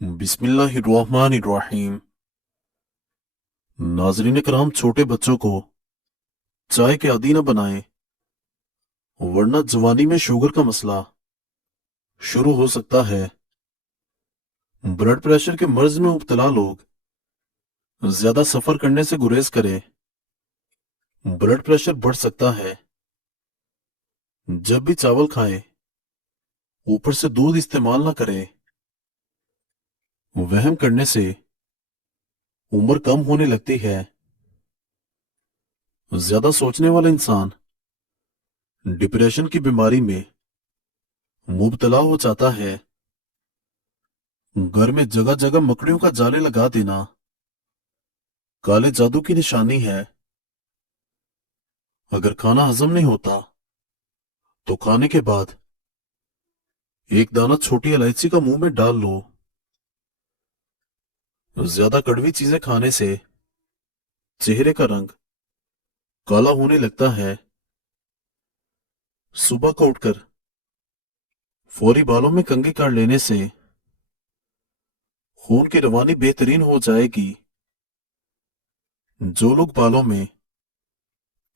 बिस्मिल्लाहिर्रहमानिर्रहीम। नाज़रीन कराम, छोटे बच्चों को चाय के आदी न बनाएं, वरना जवानी में शुगर का मसला शुरू हो सकता है। ब्लड प्रेशर के मर्ज में मुब्तला लोग ज्यादा सफर करने से गुरेज करें, ब्लड प्रेशर बढ़ सकता है। जब भी चावल खाएं, ऊपर से दूध इस्तेमाल न करें। वहम करने से उम्र कम होने लगती है। ज्यादा सोचने वाला इंसान डिप्रेशन की बीमारी में मुब्तला हो जाता है। घर में जगह जगह मकड़ियों का जाले लगा देना काले जादू की निशानी है। अगर खाना हजम नहीं होता तो खाने के बाद एक दाना छोटी इलायची का मुंह में डाल लो। ज्यादा कड़वी चीजें खाने से चेहरे का रंग काला होने लगता है। सुबह को उठकर फौरी बालों में कंघी काट लेने से खून की रवानी बेहतरीन हो जाएगी। जो लोग बालों में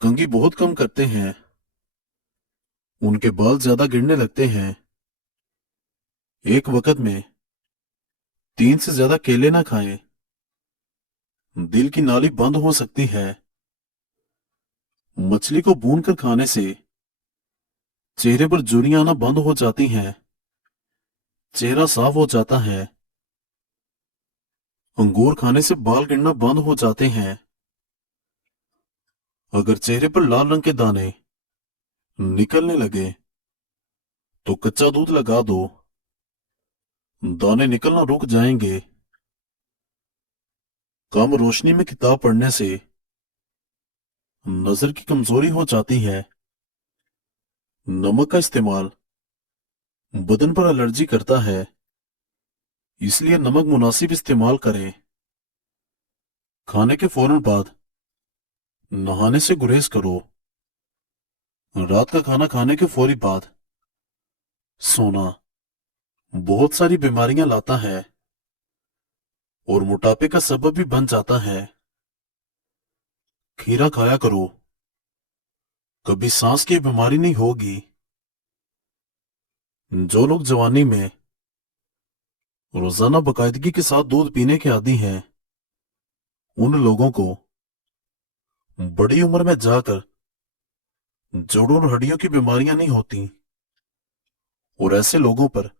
कंघी बहुत कम करते हैं, उनके बाल ज्यादा गिरने लगते हैं। एक वक्त में 3 से ज्यादा केले ना खाएं, दिल की नाली बंद हो सकती है। मछली को भूनकर खाने से चेहरे पर झुर्रियां आना बंद हो जाती हैं, चेहरा साफ हो जाता है। अंगूर खाने से बाल गिरना बंद हो जाते हैं। अगर चेहरे पर लाल रंग के दाने निकलने लगे तो कच्चा दूध लगा दो, दाने निकलना रुक जाएंगे। कम रोशनी में किताब पढ़ने से नजर की कमजोरी हो जाती है। नमक का इस्तेमाल बदन पर एलर्जी करता है, इसलिए नमक मुनासिब इस्तेमाल करें। खाने के फौरन बाद नहाने से गुरेज करो। रात का खाना खाने के फौरी बाद सोना बहुत सारी बीमारियां लाता है और मोटापे का सबब भी बन जाता है। खीरा खाया करो, कभी सांस की बीमारी नहीं होगी। जो लोग जवानी में रोजाना बाकायदगी के साथ दूध पीने के आदी हैं, उन लोगों को बड़ी उम्र में जाकर जोड़ों और हड्डियों की बीमारियां नहीं होती और ऐसे लोगों पर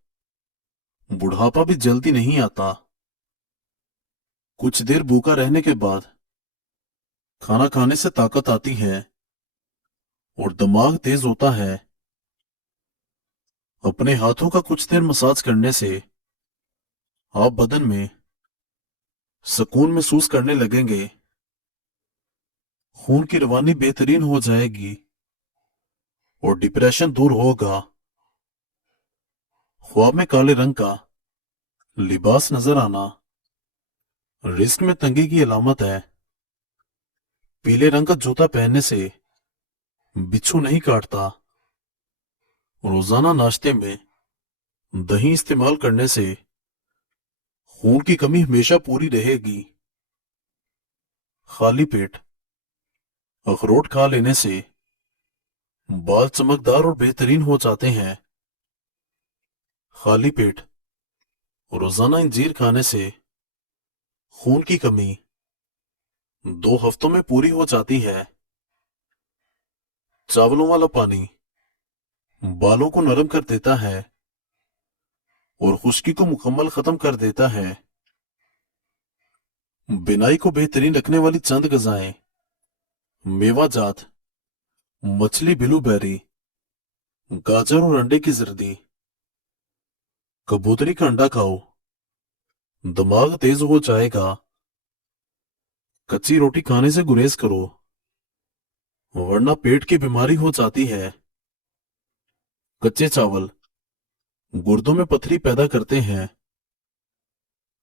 बुढ़ापा भी जल्दी नहीं आता। कुछ देर भूखा रहने के बाद खाना खाने से ताकत आती है और दिमाग तेज होता है। अपने हाथों का कुछ देर मसाज करने से आप बदन में सुकून महसूस करने लगेंगे। खून की रवानी बेहतरीन हो जाएगी और डिप्रेशन दूर होगा। ख्वाब में काले रंग का लिबास नजर आना रिस्क में तंगी की अलामत है। पीले रंग का जूता पहनने से बिच्छू नहीं काटता। रोजाना नाश्ते में दही इस्तेमाल करने से खून की कमी हमेशा पूरी रहेगी। खाली पेट अखरोट खा लेने से बाल चमकदार और बेहतरीन हो जाते हैं। खाली पेट रोजाना इंजीर खाने से खून की कमी 2 हफ्तों में पूरी हो जाती है। चावलों वाला पानी बालों को नरम कर देता है और खुश्की को मुकम्मल खत्म कर देता है। बिनाई को बेहतरीन रखने वाली चंद गजाएं: मेवा जात, मछली, ब्लूबेरी, गाजर और अंडे की जर्दी। कबूतरी का अंडा खाओ, दिमाग तेज हो जाएगा। कच्ची रोटी खाने से गुरेज करो, वरना पेट की बीमारी हो जाती है। कच्चे चावल गुर्दों में पथरी पैदा करते हैं।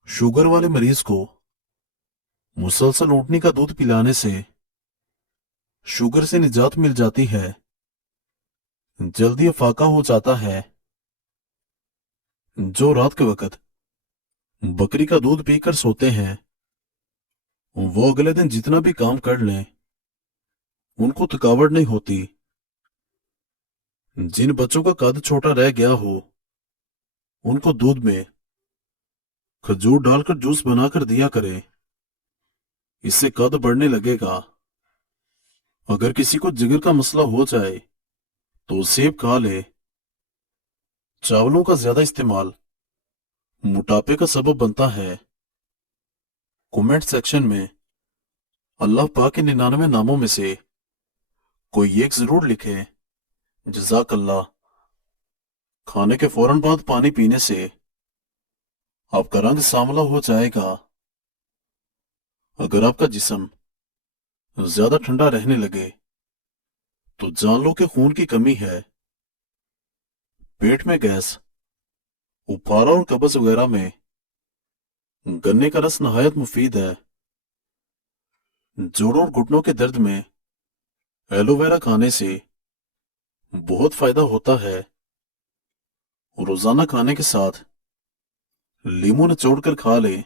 शुगर वाले मरीज को मुसलसल ऊंटनी का दूध पिलाने से शुगर से निजात मिल जाती है, जल्दी अफाका हो जाता है। जो रात के वक्त बकरी का दूध पीकर सोते हैं, वो अगले दिन जितना भी काम कर लें उनको थकावट नहीं होती। जिन बच्चों का कद छोटा रह गया हो उनको दूध में खजूर डालकर जूस बनाकर दिया करें, इससे कद बढ़ने लगेगा। अगर किसी को जिगर का मसला हो जाए तो सेब खा ले। चावलों का ज्यादा इस्तेमाल मोटापे का सबब बनता है। कमेंट सेक्शन में अल्लाह पाक के 99 नामों में से कोई एक जरूर लिखे। जज़ाक अल्लाह। खाने के फौरन बाद पानी पीने से आपका रंग सांवला हो जाएगा। अगर आपका जिस्म ज्यादा ठंडा रहने लगे तो जान लो कि खून की कमी है। पेट में गैस, उफारा और कब्ज वगैरह में गन्ने का रस नहायत मुफीद है। जोड़ों और घुटनों के दर्द में एलोवेरा खाने से बहुत फायदा होता है। रोजाना खाने के साथ लीमू निचोड़ कर खा ले,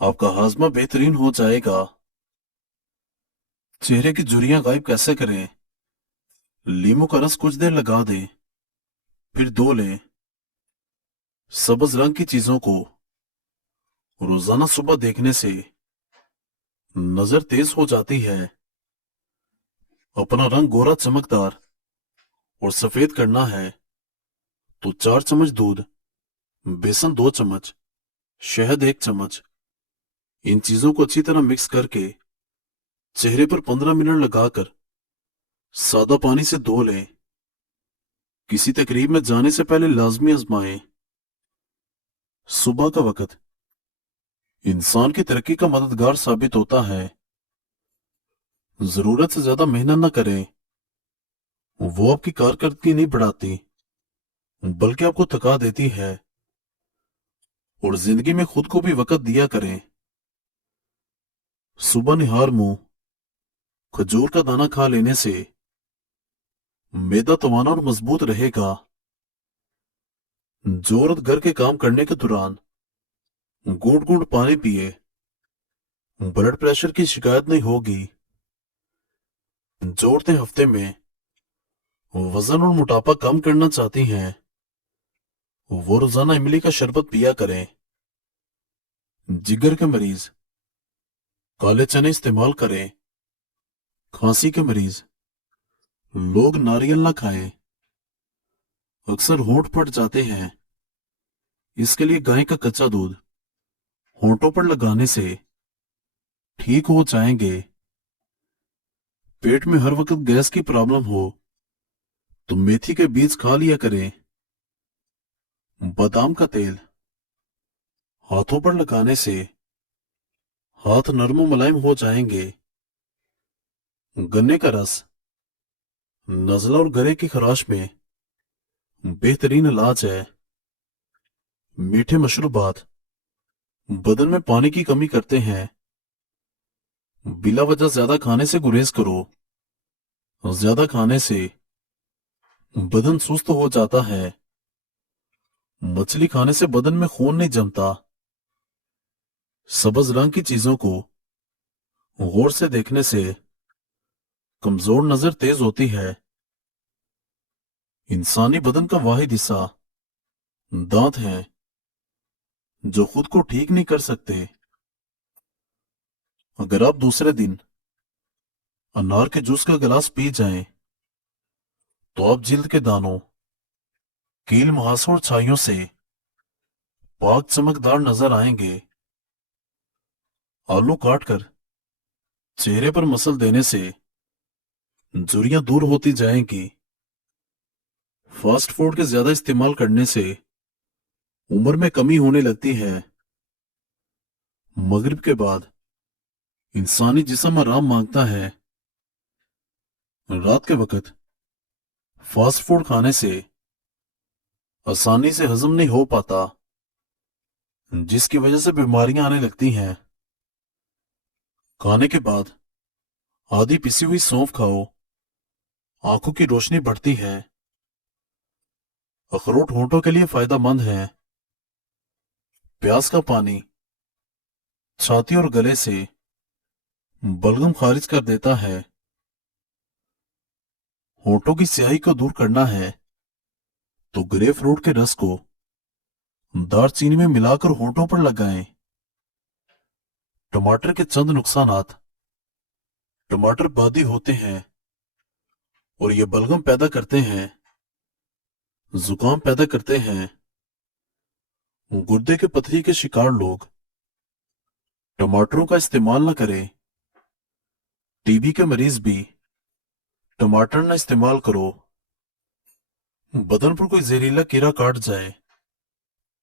आपका हाजमा बेहतरीन हो जाएगा। चेहरे की झुर्रियां गायब कैसे करें? लीमू का रस कुछ देर लगा दें, फिर धो लें। सब्ज रंग की चीजों को रोजाना सुबह देखने से नजर तेज हो जाती है। अपना रंग गोरा, चमकदार और सफेद करना है तो 4 चम्मच दूध, बेसन 2 चम्मच, शहद 1 चम्मच, इन चीजों को अच्छी तरह मिक्स करके चेहरे पर 15 मिनट लगाकर सादा पानी से धो लें। किसी तकरीब में जाने से पहले लाजमी आजमाएं। सुबह का वक्त इंसान की तरक्की का मददगार साबित होता है। जरूरत से ज्यादा मेहनत न करें, वो आपकी कारकर्दगी नहीं बढ़ाती बल्कि आपको थका देती है। और जिंदगी में खुद को भी वक्त दिया करें। सुबह निहार मुंह खजूर का दाना खा लेने से मैदा तवाना और मजबूत रहेगा। जो औरत घर के काम करने के दौरान घूंट घूंट पानी पिए, ब्लड प्रेशर की शिकायत नहीं होगी। जो औरतें हफ्ते में वजन और मोटापा कम करना चाहती हैं वो रोजाना इमली का शरबत पिया करें। जिगर के मरीज काले चने इस्तेमाल करें। खांसी के मरीज लोग नारियल ना खाएं, अक्सर होंठ फट जाते हैं। इसके लिए गाय का कच्चा दूध होंठों पर लगाने से ठीक हो जाएंगे। पेट में हर वक्त गैस की प्रॉब्लम हो तो मेथी के बीज खा लिया करें। बादाम का तेल हाथों पर लगाने से हाथ नरम मुलायम हो जाएंगे। गन्ने का रस नज़ला और गले की खराश में बेहतरीन इलाज है। मीठे मशरूबात बदन में पानी की कमी करते हैं। बिला वजह ज्यादा खाने से गुरेज करो। ज्यादा खाने से बदन सुस्त हो जाता है। मछली खाने से बदन में खून नहीं जमता। सब्ज रंग की चीजों को गौर से देखने से कमजोर नजर तेज होती है। इंसानी बदन का वाहिद हिस्सा दांत हैं जो खुद को ठीक नहीं कर सकते। अगर आप दूसरे दिन अनार के जूस का गिलास पी जाएं तो आप जिल्द के दानों, कील मुहासों और छाइयों से पाक चमकदार नजर आएंगे। आलू काटकर चेहरे पर मसल देने से झुर्रियां दूर होती जाएंगी। फास्ट फूड के ज्यादा इस्तेमाल करने से उम्र में कमी होने लगती है। मगरिब के बाद इंसानी जिस्म आराम मांगता है। रात के वक्त फास्ट फूड खाने से आसानी से हजम नहीं हो पाता जिसकी वजह से बीमारियां आने लगती हैं। खाने के बाद आधी पिसी हुई सौंफ खाओ, आंखों की रोशनी बढ़ती है। अखरोट होंठों के लिए फायदेमंद है। प्याज का पानी छाती और गले से बलगम खारिज कर देता है। होठों की स्याही को दूर करना है तो ग्रेप फ्रूट के रस को दालचीनी में मिलाकर होठों पर लगाएं। टमाटर के चंद नुकसानात। टमाटर बादी होते हैं और ये बलगम पैदा करते हैं, जुकाम पैदा करते हैं। गुर्दे के पथरी के शिकार लोग टमाटरों का इस्तेमाल न करें। टीबी के मरीज भी टमाटर न इस्तेमाल करो। बदन पर कोई जहरीला कीड़ा काट जाए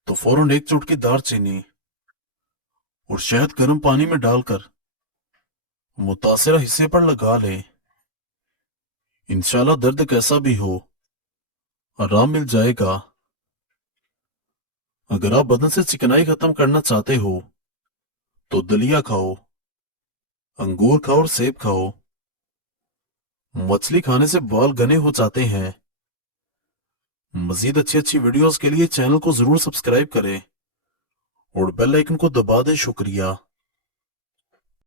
तो फौरन एक चुटकी दालचीनी और शहद गर्म पानी में डालकर मुतासिरा हिस्से पर लगा ले। इंशाल्लाह दर्द कैसा भी हो आराम मिल जाएगा। अगर आप बदन से चिकनाई खत्म करना चाहते हो तो दलिया खाओ, अंगूर खाओ और सेब खाओ। मछली खाने से बाल घने हो जाते हैं। मजीद अच्छी अच्छी वीडियोस के लिए चैनल को जरूर सब्सक्राइब करें और बेल आइकन को दबा दें। शुक्रिया।